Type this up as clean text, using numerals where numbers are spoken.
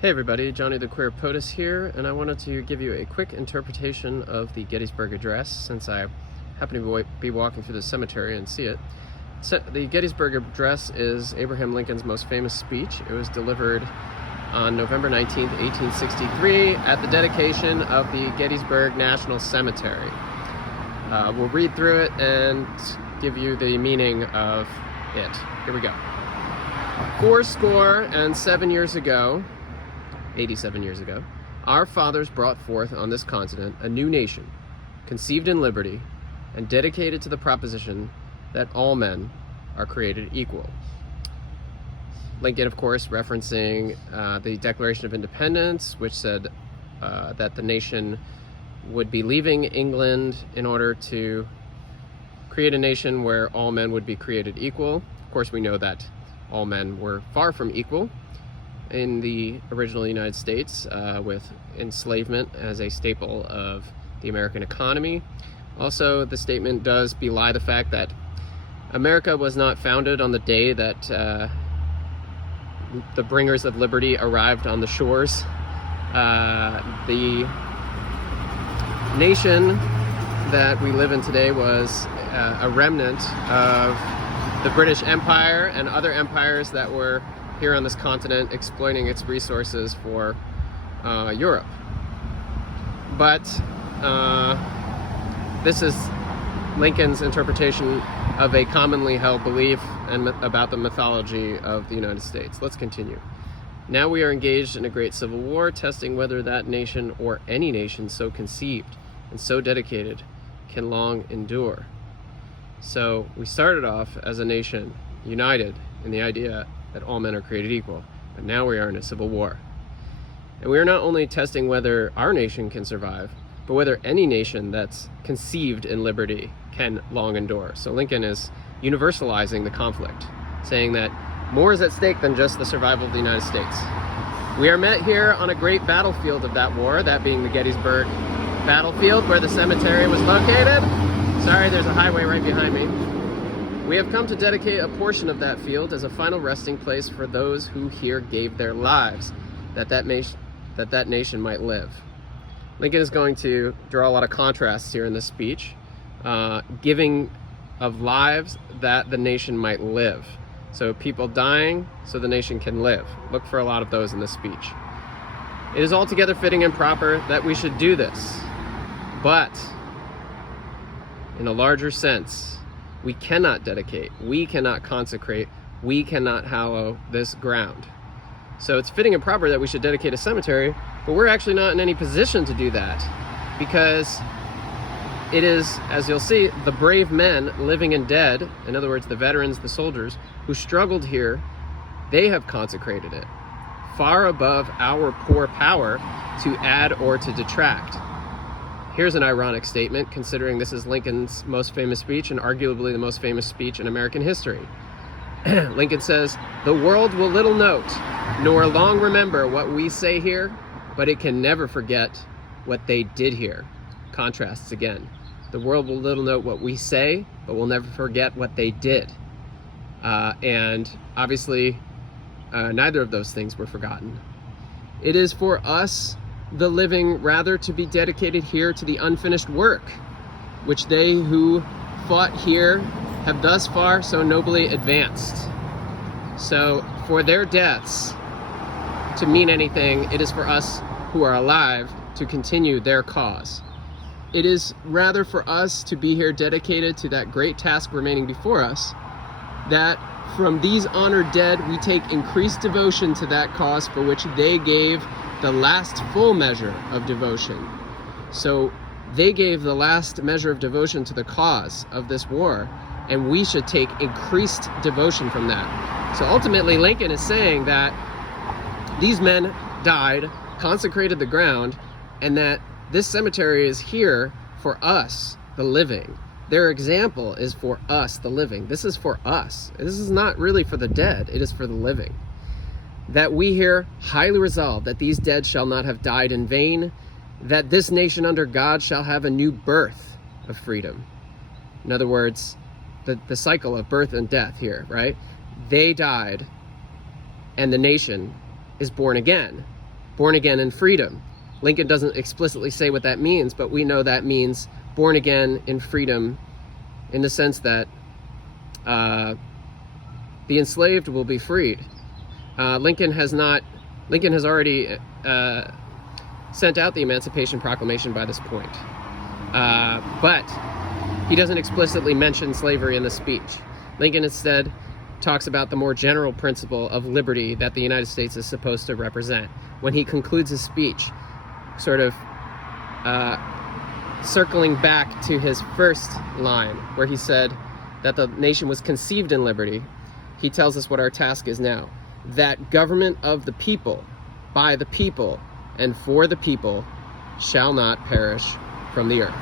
Hey everybody, Johnny the Queer POTUS here, and I wanted to give you a quick interpretation of the Gettysburg Address since I happen to be walking through the cemetery and see it. The Gettysburg Address is Abraham Lincoln's most famous speech. It was delivered on November 19th, 1863 at the dedication of the Gettysburg National Cemetery. We'll read through it and give you the meaning of it. Here we go. 87 years ago, 87 years ago, our fathers brought forth on this continent a new nation, conceived in liberty, and dedicated to the proposition that all men are created equal. Lincoln, of course, referencing the Declaration of Independence, which said that the nation would be leaving England in order to create a nation where all men would be created equal. Of course, we know that all men were far from equal in the original United States, with enslavement as a staple of the American economy. Also, the statement does belie the fact that America was not founded on the day that the bringers of liberty arrived on the shores. The nation that we live in today was a remnant of the British Empire and other empires that were here on this continent exploiting its resources for Europe. But this is Lincoln's interpretation of a commonly held belief and about the mythology of the United States. Let's continue. Now we are engaged in a great civil war, testing whether that nation or any nation so conceived and so dedicated can long endure. So we started off as a nation united in the idea that all men are created equal, but now we are in a civil war. And we are not only testing whether our nation can survive, but whether any nation that's conceived in liberty can long endure. So Lincoln is universalizing the conflict, saying that more is at stake than just the survival of the United States. We are met here on a great battlefield of that war, that being the Gettysburg battlefield where the cemetery was located. Sorry, there's a highway right behind me. We have come to dedicate a portion of that field as a final resting place for those who here gave their lives, that nation might live. Lincoln is going to draw a lot of contrasts here in this speech, giving of lives that the nation might live. So people dying so the nation can live. Look for a lot of those in this speech. It is altogether fitting and proper that we should do this, but in a larger sense, we cannot dedicate, we cannot consecrate, we cannot hallow this ground. So it's fitting and proper that we should dedicate a cemetery, but we're actually not in any position to do that, because it is, as you'll see, the brave men, living and dead, in other words, the veterans, the soldiers, who struggled here, they have consecrated it, far above our poor power to add or to detract. Here's an ironic statement, considering this is Lincoln's most famous speech and arguably the most famous speech in American history. Lincoln says, "The world will little note, nor long remember what we say here, but it can never forget what they did here." Contrasts again. The world will little note what we say, but will never forget what they did. And obviously, neither of those things were forgotten. It is for us, the living, rather to be dedicated here to the unfinished work, which they who fought here have thus far so nobly advanced. So for their deaths to mean anything, it is for us who are alive to continue their cause. It is rather for us to be here dedicated to that great task remaining before us, that from these honored dead we take increased devotion to that cause for which they gave the last full measure of devotion. So they gave the last measure of devotion to the cause of this war, and we should take increased devotion from that. So ultimately, Lincoln is saying that these men died, consecrated the ground, and that this cemetery is here for us, the living. Their example is for us, the living. This is for us. This is not really for the dead, it is for the living. That we here highly resolve that these dead shall not have died in vain, that this nation under God shall have a new birth of freedom. In other words, the cycle of birth and death here, right? They died, and the nation is born again. born again in freedom. Lincoln doesn't explicitly say what that means, but we know that means born again in freedom, in the sense that the enslaved will be freed. Lincoln has already sent out the Emancipation Proclamation by this point, but he doesn't explicitly mention slavery in the speech. Lincoln instead talks about the more general principle of liberty that the United States is supposed to represent. When he concludes his speech, sort of circling back to his first line, where he said that the nation was conceived in liberty, he tells us what our task is now: that government of the people, by the people, and for the people shall not perish from the earth.